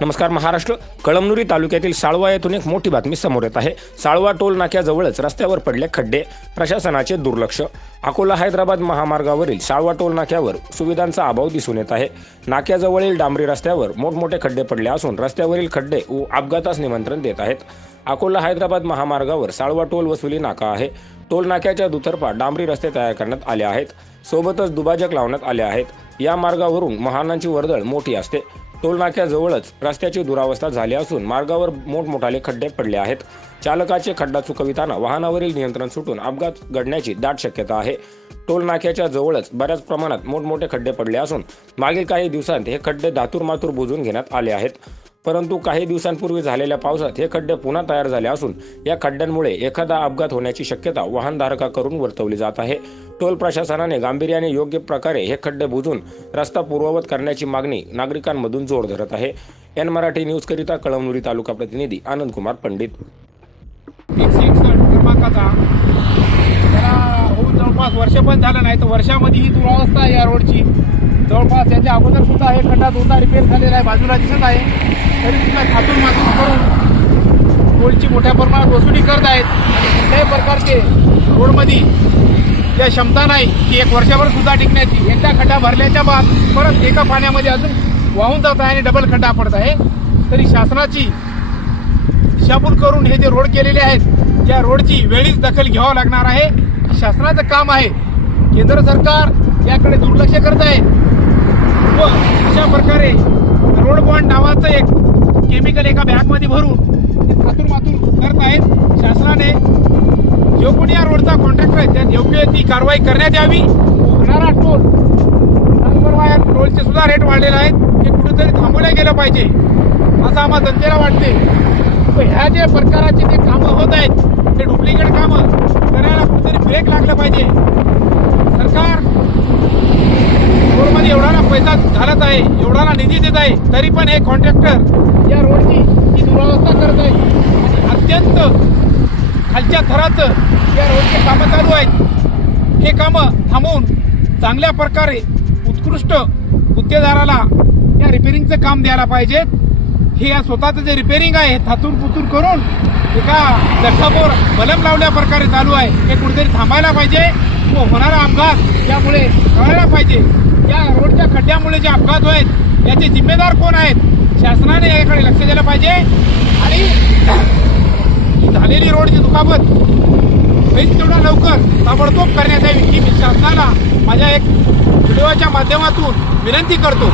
नमस्कार महाराष्ट्र. कळमनुरी तालुक्यातील साळवा येथून एक मोठी बातमी समोर येत आहे. साळवा टोल नाक्याजवळच रस्त्यावर पडले खड्डे. प्रशासनाचे दुर्लक्ष. अकोला हैदराबाद महामार्गावरील साळवा टोल नाक्यावर सुविधांचा अभाव दिसून येत आहे. नाक्याजवळील डांबरी रस्त्यावर मोठमोठे खड्डे पडले असून रस्त्यावरील खड्डे व अपघातास निमंत्रण देत आहेत. अकोला हैदराबाद महामार्गावर साळवा टोल वसुली नाका आहे. टोल नाक्याच्या दुतर्फा डांबरी रस्ते तयार करण्यात आले आहेत. सोबतच दुभाजक लावण्यात आले आहेत. या मार्गावरून वाहनांची वर्दळ मोठी असते. टोलनाक्याजवळच रस्त्याची दुरावस्था झाली असून मार्गावर मोठमोठाले खड्डे पडले आहेत. चालकाचे खड्डा चुकविताना वाहनावरील नियंत्रण सुटून अपघात घडण्याची दाट शक्यता आहे. टोल नाक्याच्या जवळच बऱ्याच प्रमाणात मोठमोठे खड्डे पडले असून मागील काही दिवसांत हे खड्डे धातूर मातूर बुजून घेण्यात आले आहेत. परंतु काही दिवसांपूर्वी झालेल्या पावसात हे खड्डे पुन्हा तयार झाले असून या खड्ड्यांमुळे एखादा अपघात होण्याची शक्यता वाहनधारकाकडून वर्तवली जात आहे. टोल प्रशासनाने गांभीर्याने योग्य प्रकारे हे खड्डे बुजून रस्ता पूर्ववत करण्याची मागणी नागरिकांमधून जोर धरत आहे. एन मराठी न्यूजकरिता कळमनुरी तालुका प्रतिनिधी आनंद कुमार पंडित. एकशे एकसष्ट क्रमांकाचा त्याला होऊन जवळपास वर्ष पण झालं नाही तर वर्षामध्ये ही दुरावस्था आहे या रोडची. जवळपास याच्या अगोदर सुद्धा हे खड्डा दोनदा रिपेअर झालेला आहे बाजूला दिसत आहे. तरी सुद्धा खातून मातून करून टोलची मोठ्या प्रमाणात वसुली करत आहेत आणि कुठल्याही प्रकारचे रोडमध्ये ज्या क्षमता नाही की एक वर्षभर सुद्धा टिकण्याची. एकदा खड्डा भरल्याच्या बाद परत एका पाण्यामध्ये अजून वाहून जात आहे आणि डबल खड्डा पडत आहे. तरी शासनाची दिशाभूल करून हे जे रोड केलेले आहेत या रोडची वेळीच दखल घ्यावं लागणार आहे. शासनाचं काम आहे. केंद्र सरकार याकडे दुर्लक्ष करत आहे. व अशा प्रकारे रोड बॉन्ड नावाचं एक केमिकल एका बॅगमध्ये भरून ते मातूर मातूर करत आहेत. शासनाने जो कोणी या रोडचा कॉन्ट्रॅक्टर आहे त्यात योग्य ती कारवाई करण्यात यावी. होणारा टोल काल परवा या टोलचे सुद्धा रेट वाढलेले आहेत. हे कुठेतरी थांबवल्या गेलं पाहिजे असं आम्हा जनतेला वाटते. व ह्या जे प्रकाराचे जे कामं होत आहेत ते डुप्लिकेट कामं करायला कुठेतरी ब्रेक लागलं पाहिजे सरकार रोडमध्ये एवढाला पैसा घालत आहे एवढाला निधी देत आहे तरी पण हे कॉन्ट्रॅक्टर या रोडची ही दुरावस्था करत आहे. आणि अत्यंत खालच्या थराचं या रोडचे कामं चालू आहेत. हे कामं थांबवून चांगल्या प्रकारे उत्कृष्ट गुत्तेदाराला या रिपेरिंगचं काम द्यायला पाहिजेत. हे या स्वतःचं जे रिपेरिंग आहे थातून पुतूर करून एका जखमावर बलम लावल्या प्रकारे चालू आहे. हे कुठेतरी थांबायला पाहिजे व होणारा अपघात यामुळे कळायला पाहिजे. खड्ड्यामुळे जे अपघात आहेत याचे जिम्मेदार कोण आहेत? शासनाने याकडे लक्ष दिलं पाहिजे. आणि झालेली रोडची दुखापत होईल तेवढा लवकर ताबडतोब करण्यात यावी ही मी शासनाला माझ्या एक व्हिडिओच्या माध्यमातून विनंती करतो.